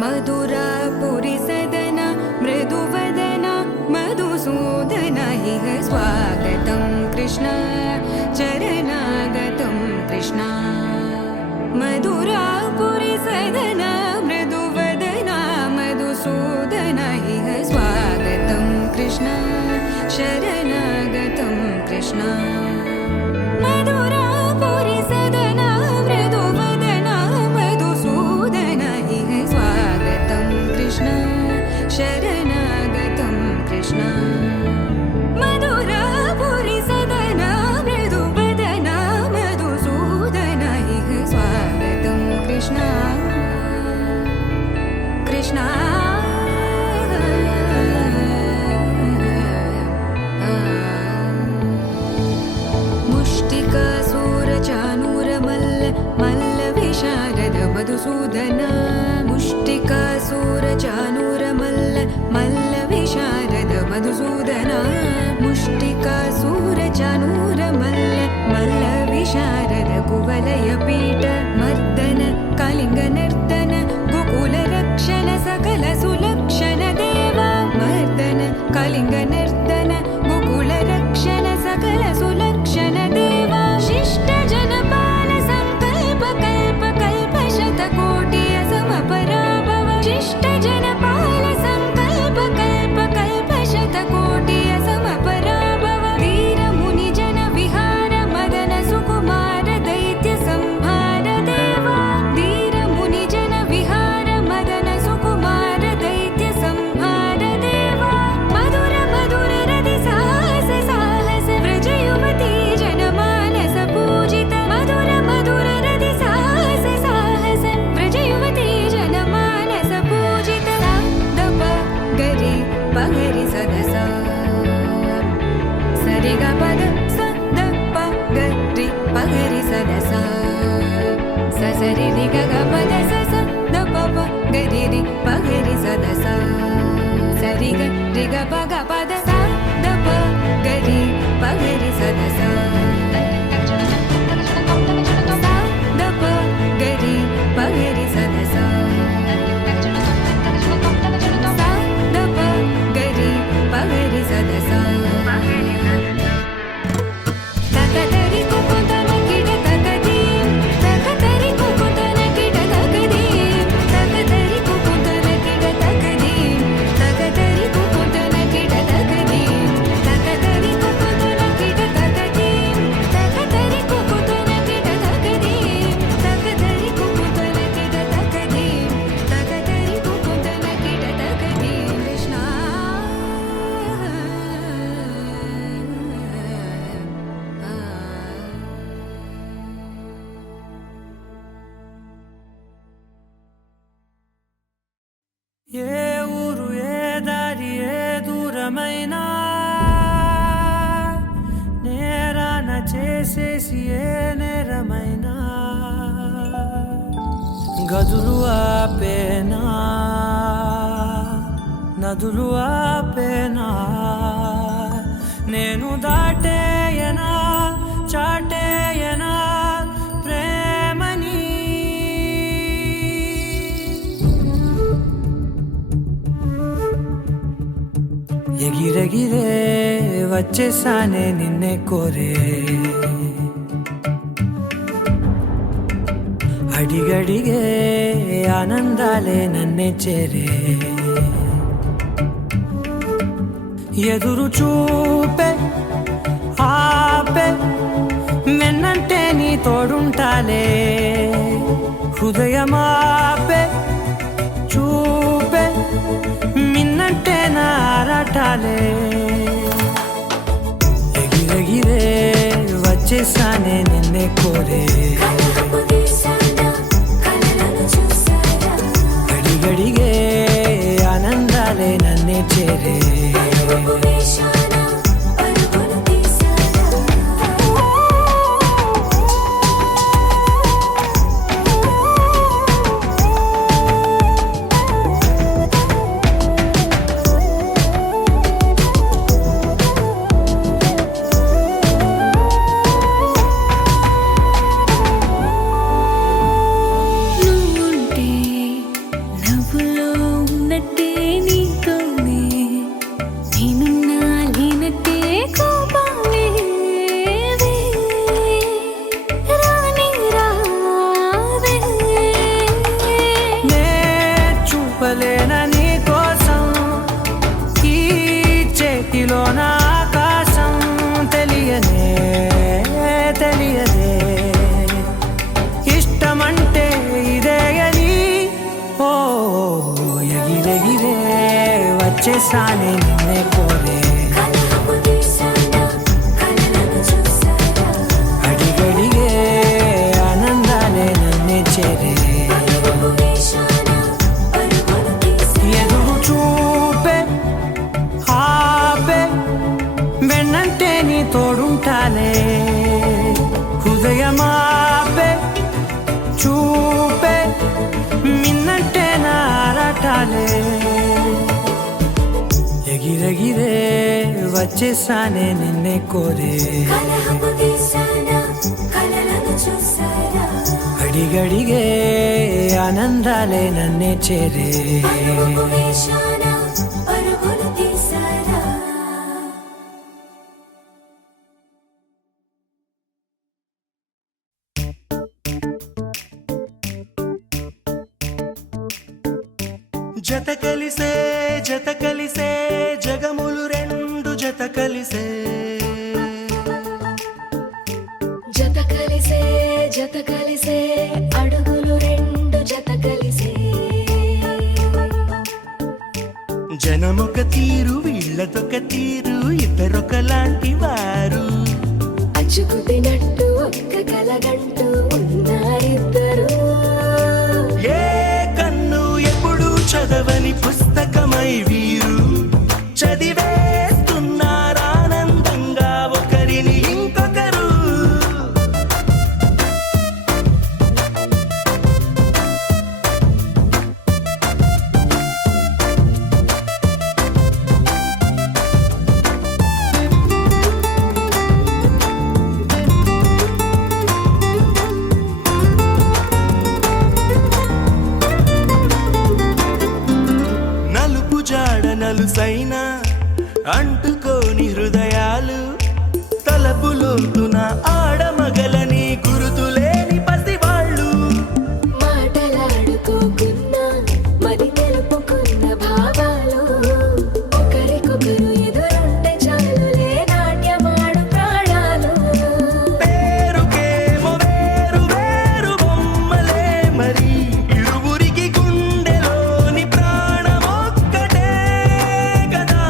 मधुरापुरी सदन मृदुवदन मधुसूदन इह स्वागतं कृष्ण चरणागतं कृष्ण मधुरापुरी सदन मृदुवदन मधुसूदन इह स्वागतं कृष्ण शरणागतं कृष्ण मधुरापुरी सदन मृदुवदन मधुसूदन इह स्वागतं कृष्ण शरणागतं कृष्ण मधुरापुरी सदन मृदुवदन मधुसूदन इह स्वागतं कृष्ण कृष्ण मधुसूदन मुष्टिकासुरचाणूरमल्ल मल्लविशारद मधुसूदन मुष्टिकासुरचाणूरमल्ल मल्लविशारद कुवलयपीठ मर्दन कलिङ्गनर्तन गोकुलरक्षण सकल सुलक्षण देवा मर्दन कलिङ्गनर्तन गोकुलरक्षण सकल सुलक्षण देवा शिष्ट जनपाल संकल्प कल्प कल्प शतकोटि असमपराभव शिष्ट जनपाल संकल्प कल्प कल्प शतकोटि असमपराभव वीर मुनि जन विहार मदन सुकुमार दैत्य संहार देवा वीर मुनि जन विहार मदन सुकुमार दैत्य संहार देवा मधुर मधुर रति साहस साहस व्रज युवती जनमानस पूजित मधुर मधुर रति साहस साहस व्रज युवती जनमानस पूजित दप गरि पगरि सदस सरि ग पद स द प गरि पगरि सदस स सरि रि ग ग पद स स द प प गरि रि पगरि सदस सरि ग रि ग प ग पद स द प गरि पगरि सदस द प गरि पगरि सदस द प गरि पगरि सदस तकतरि कुकुतन किट तकदीं तकतरि कुकुतन किट तकदीं तकतरि कुकुतन किट तकदीं तकतरि कुकुतन किट तकदीं तकतरि कुकुतन किट तकदीं तकतरि कुकुतन किट तकदीं तकतरि कुकुतन किट तकदीं तकतरि कुकुतन किट तकदीं कृष्ण ఏ ఊరు ఏ దారి ఏ దూరమైనా నేరాన చేసేసి ఏ నేరమైనా గదులు ఆపేనా నదులు ఆపేనా నేను దాటేయనా చాటేయనా ప్రేమని ఎగిరెగిరే వచ్చేసానే నిన్నే కోరే అడిగడిగే ఆనందాలే నన్నే చేరే ఎదురు చూపే ఆపే మెన్నంటే నీ తోడుంటాలే హృదయమాపే చూపే మిన్నంటే నా ఆరాటాలే ఎగిరెగిరే వచ్చేసానే నిన్నే కోరే అడిగడిగే ఆనందాలే నన్నే చేరే వచ్చేసానే నిన్నే కోరే కలహపు తీశానా కలలను చూసారా అడిగడిగే ఆనందాలే నన్నే చేరే పరుగు వేశానా పరుగులు తీశానా ఎదురు చూపే ఆపే వెన్నంటే నీ తోడుంటాలే హృదయమాపే చూపే మిన్నంటే నా ఆరాటాలే ఎగిరెగిరే వచ్చేసానే నిన్నే కోరే కలహపు తీశానా కలలను చూసారా అడిగడిగే ఆనందాలే నన్నే చేరే పరుగు వేశానా పరుగులు తీశారా జత కలిసే జగములు రెండు జత కలిసే జత కలిసే అడుగులు రెండు జత కలిసే జనమొక తీరు వీళ్ళదొక తీరు ఇద్దరొకలాంటి వారు అచ్చుకు తినట్టు ఒక్క కలగంటూ ఉన్నారిద్దరు ఏ కన్ను ఎప్పుడు చదవని పుస్తకమై వీరు చదివేస్తున్నారానందంగా ఒకరిని ఇంకొకరు నలుపు జాడ నలుసైన అంటుకోని హృదయాలు తలపులోతున ఆడమగలని గురుతులేని పసివాళ్ళు మాటలాడుకోకున్నా మరి తెలుపుకున్న భావాలు ఒకరికొకరు ఎదురుంటే చాలులే నాట్యమాడు ప్రాణాలు పేరుకేమో వేరు వేరు బొమ్మలే మరి ఇరువురికి గుండెలోని ప్రాణమొక్కటే కదా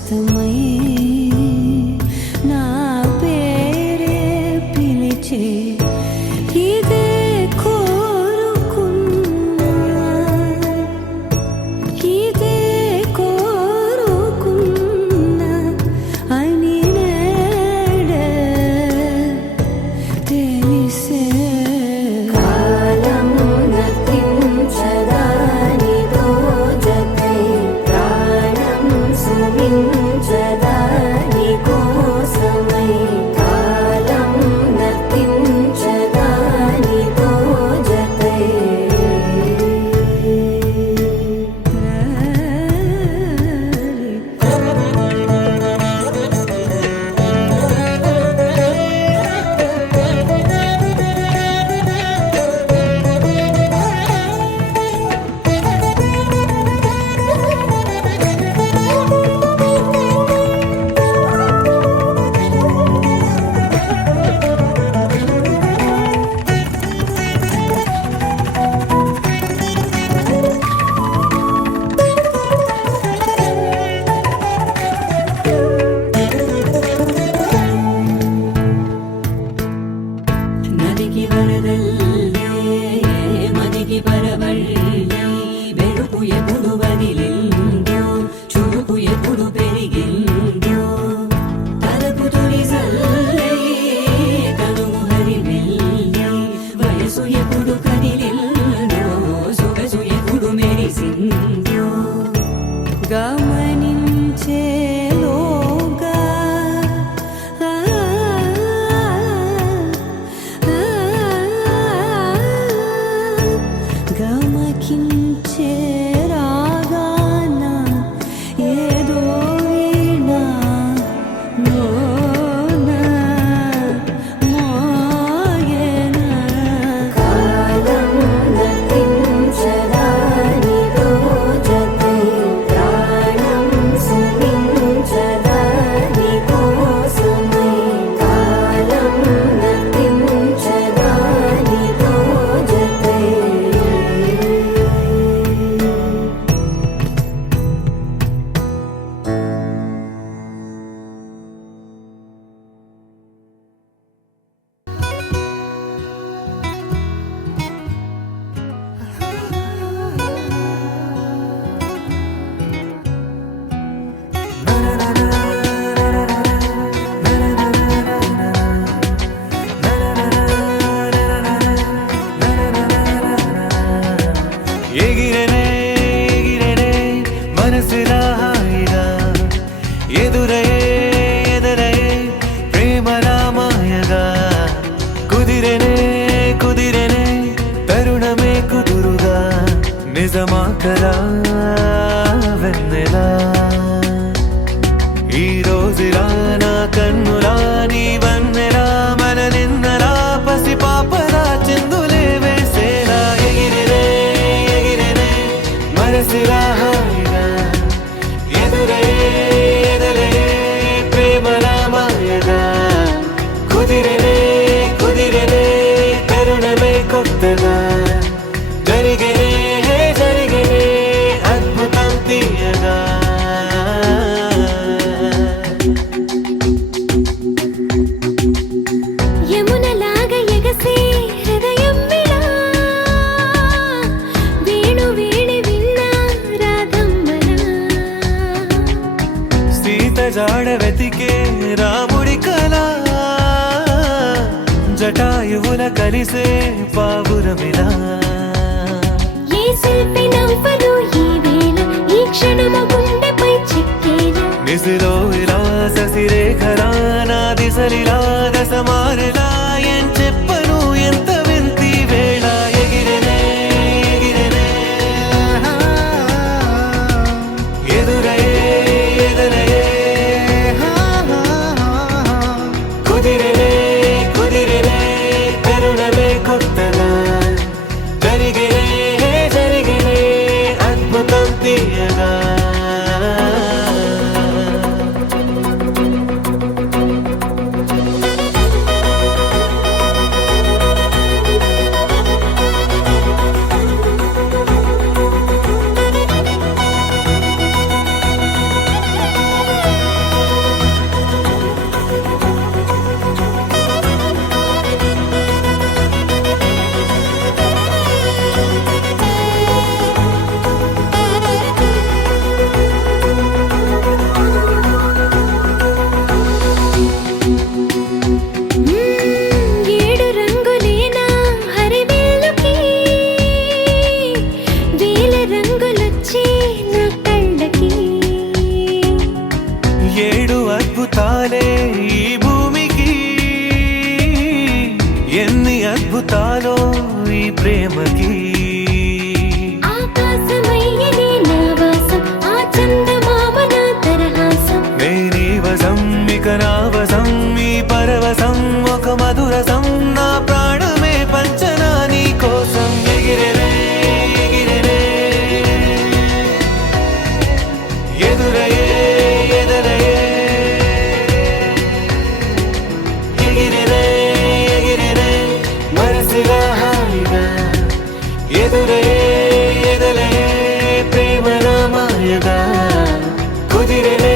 శాశ్వతమై నా పేరే పిలిచే ఇదే కోరుకున్నా ఇదే కోరుకున్నా అని నేడే తెలిసే కాలం నతించదానిదో జతై ప్రాణం సుమించదాని కోసమై కాలం నతించదానిదో జతై నదికి వరదల్లే మదికి పరవళ్ళే వెలుపు ఎప్పుడు వదిలిందో చురుకు ఎప్పుడు పెరిగిందో తలపు తొలి జల్లే తనువు హరివెల్లే వయసు ఎప్పుడు కదిలిందో సొగసు ఎప్పుడు మెరిసిందో గమనించేలోగా గమకించే రాగాన ఏదో వీణా లోన మోగేనా కాలం నతించదానిదో జతై ప్రాణం సుమించదాని కోసమై కాలం నతించదానిదో జతై ఎగిరెనే ఎగిరెనే మనసులా హాయిగా ఎదురయే ఎదరయే ప్రేమలా మాయగా కుదిరెనే కుదిరెనే తరుణమే కుదురుగా నిజమా కలా వెన్నెలా ఈ రోజులా నా కన్నులా నీ వన్నెలా మన నిన్నలా పసి పాపలా చిందులే వేసేలా ఎగిరెనే ఎగిరెనే మనసులా హాయిగా ఎదురయే ఎదరయే ప్రేమలా మాయగా కుదిరెనే కుదిరెనే తరుణమే కొత్తగా జరిగనే జరిగనే అద్భుతం తీయగా యమునలాగా ఎగసే హృదయం విలా వేణు వేణి విన్నా రాగమ్మలా సీత జాడ వెతికే రాముడి కళ జటాయువుల కలిసే పావురమిలా ఏ శిల్పి నవ్వదు ఈ వేళ ఈ క్షణము గుండెపై చిక్కేలా నిసిలో ఇలా ససిరేఖలా నా దిశలిలా దశమారిలా ఏం చెప్పను ఎంత వింతి వేళ ఎగిరెనే ఎగిరెనే ఎదురయే ఎదరయే కుదిరెనే కుదిరెనే తరుణమే కొత్తగా ప్రేమకి ఆకాశమయ్యనే నా వాసం ఆ చందమామ నా తరహాసం నేనీ వసం ఇక నా వసం ఈ పరవశం ఒక మధురసం నా ప్రాణమే పంచనా నీ కోసం ఎగిరెనే ఎగిరెనే ఎదురయే ఎదురయే ఎగిరెనే ఎగిరెనే మనసుగా హాయిగా ఎదురయే ఎదలయే ప్రేమల మాయగా కుదిరెనే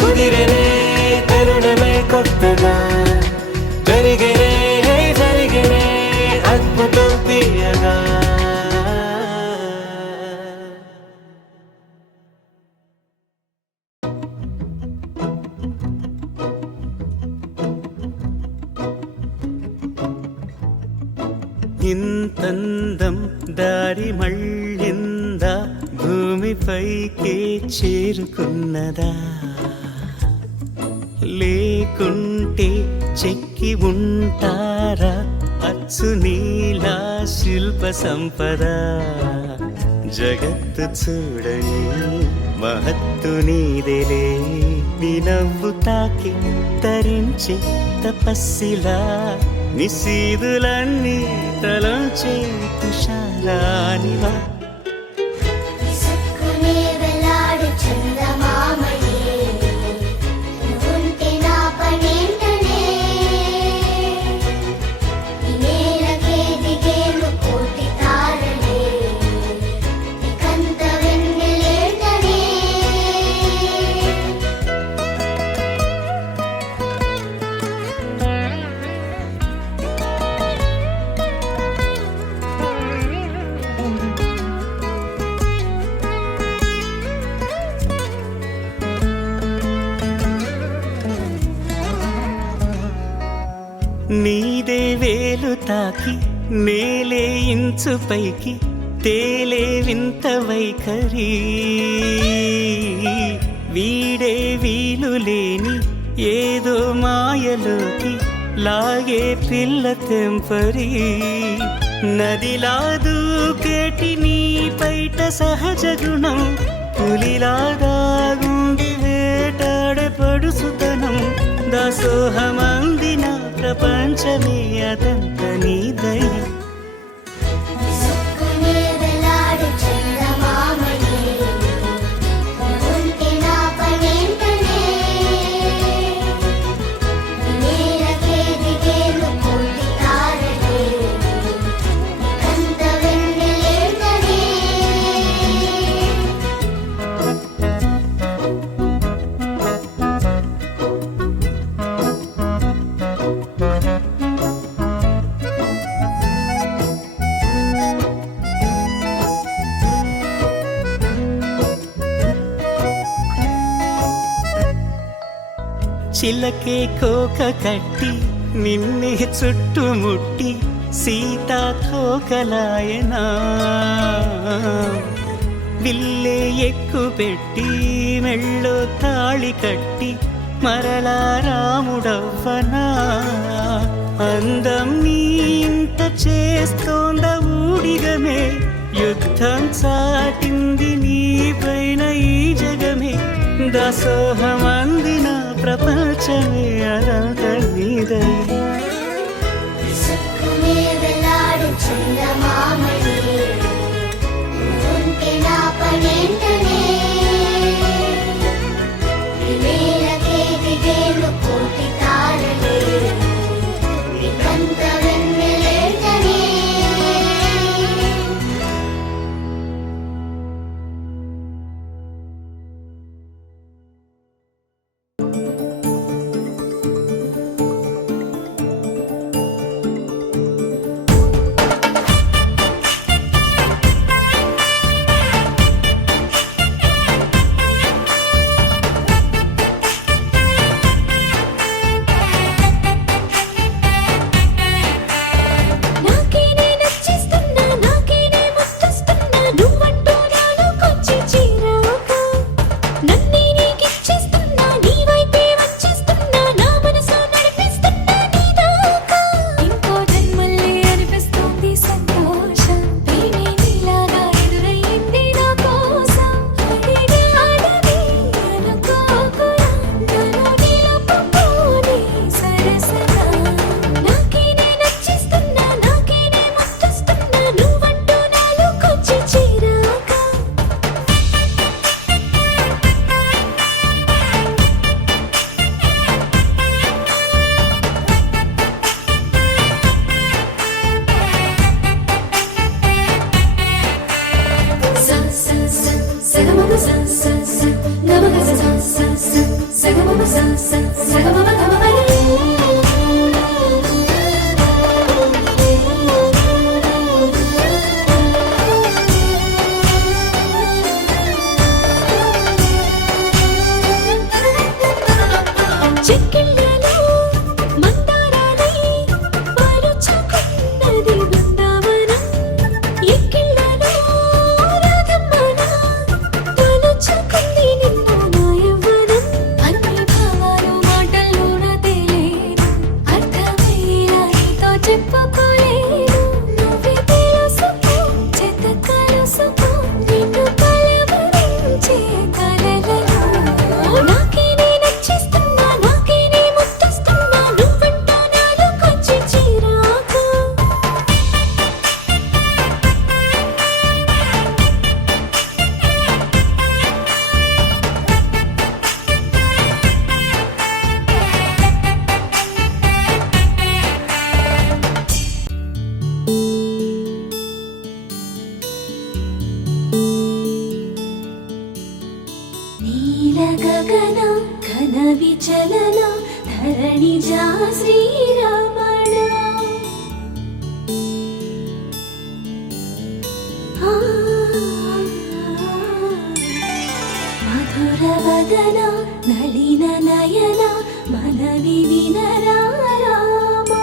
కుదిరెనే తరుణమే కొత్తగా జరిగెనే జరిగెనే అద్భుతం తీయగా ఇంతందం దారి మళ్ళిందా భూమిపైకే చేరుకున్నదా లేకుంటే చెక్కి ఉంటారా అచ్చు నీలా శిల్ప సంపద జగత్తు చూడని మహత్తు నీదేలే నీ నవ్వు తాకి తరించి తపస్సిలా నిశీదులన్నీ తలంచే తుషారానివా విసుక్కునే వెలాడు చందమామయే నువ్వుంటే నా పనేంటనే ఈ నేలకే దిగేను కోటి తారలే నీకంత వెన్నెలేంటనే నీదే వేలు తాకి నేలే ఇంచు పైకి తేలే వింత వైఖరి వీడే వీలు లేని ఏదో మాయలోకి లాగే పిల్ల తెంపరి నదిలా దూకేటి నీ పైట సహజ గుణం పులిలాగా గుండి వేటాడే పడుసుతనం దాసోహమందిన ప్రపంచమే అదంత నీదై విసుక్కునే వెలాడు చందమామయే నువ్వుంటే నా పనేంటనే ఈ నేలకే దిగేను కోటి తారలే నీకంత వెన్నెలేంటనే చిలకే కోక కట్టి నిన్నే చుట్టుముట్టి సీతాకోకలాయనా విల్లే ఎక్కు పెట్టి మెళ్ళో తాళి కట్టి మరలా రాముడవ్వనా అందం నీ ఇంత చేస్తోంద ఊడిగమే యుద్ధం చాటింది నీ పైన ఈ జగమే దాసోహమందిన ప్రపంచమే అనంత నీదై విసుక్కునే వెలాడు చందమామయే నువ్వుంటే నా పనేంటనే ఈ నేలకే దిగేను కోటి తారలే నీకంత వెన్నెలేంటనే చెక్కిళ్ళలో మందారాలై పరుచుకున్నది బృందావనం. ఎక్కిళ్ళలో రాధమ్మన తలుచుకుంది నిన్న నా యవ్వనం. అన్ని భావాలు మాటల్లోన తేలేదు, అర్థమయ్యేలా నీతో చెప్పుకోలేదు. నువ్వే తెలుసుకో, చేత కలుసుకో, నిన్ను కలవరించే కలలలో నాకే నే నచ్చిస్తున్నా, నాకే నే ముద్దస్తున్నా, నువ్వంటూ నాలోకొచ్చి చిరాకు. నీల గగన ఘన విచలన ధరణిజా శ్రీరమణ. ఆ, మధుర వదన నళిన నయన మనవి వినరా రామా.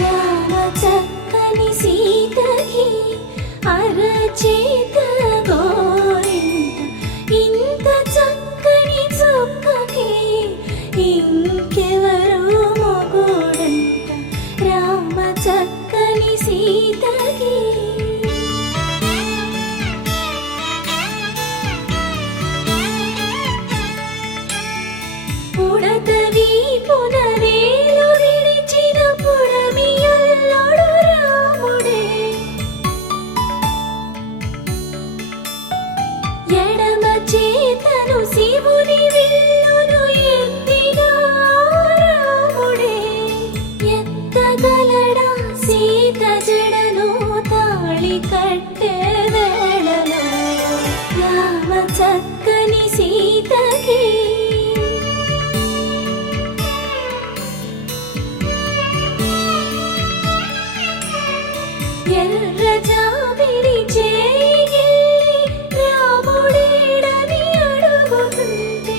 రామ చక్కని సీతకి అరచేత గోరింట, ఇంత చక్కని చుక్కకి ఇంకెవరో మొగుడంట. రామ చక్కని సీతకి ఉడత వీపున వేలు విడిచిన పుడమియల్లోడు రాముడే. ఎడమ చేతను శివుని విల్లును ఎత్తిన రాముడే. ఎత్తగలడా సీత జడను తాళి కట్టే వేళలో రామ చక్కని సీతకి ఎర్ర జాబిలి చేయి రాముడేడని అడుగుతుంటే,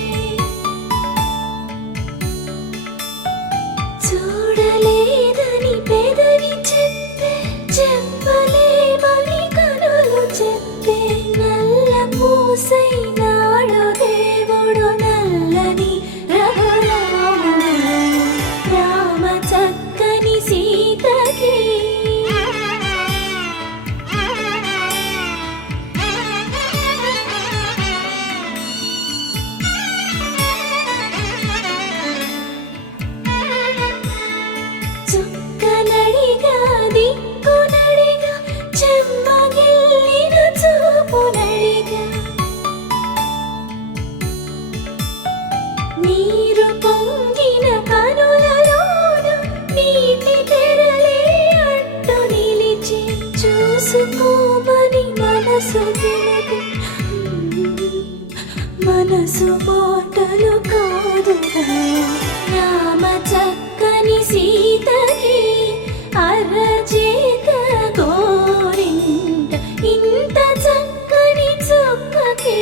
చూడలేదని పెదవి చెప్పే, చెప్పలేమని కనులు చెప్పే. నల్ల పూసై నాడు దేవుడు నల్లని రఘురాముడు. రామ చక్కని సీతకి చుక్కనడిగా దిక్కునడిగా చెమ్మగిల్లిన చూపునడిగా. నీరు పొంగిన కనులలోన నీటి తెరలే అడ్డు నిలిచి చూసుకోమని మనసు తెలిపి, మనసు మాటలు కాదుగా. రామ చక్కని సీతకి అరచేత గోరింట, ఇంత చక్కని చుక్కకి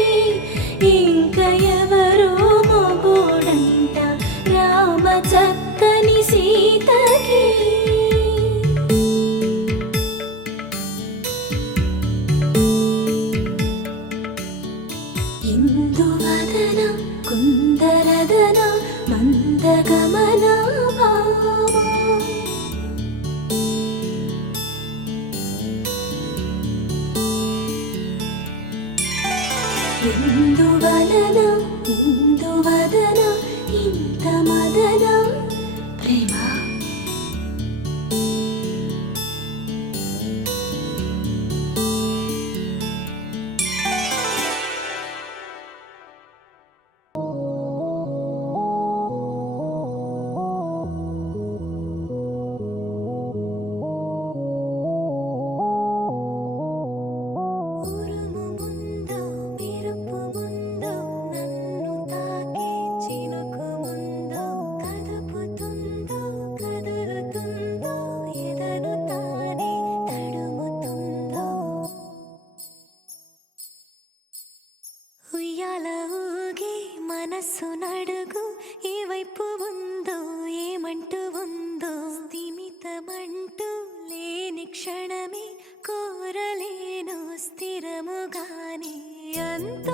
ఇంక ఎవరో మొగుడంట. రామ చక్కని సీతకి ఇందువదన ఎంతో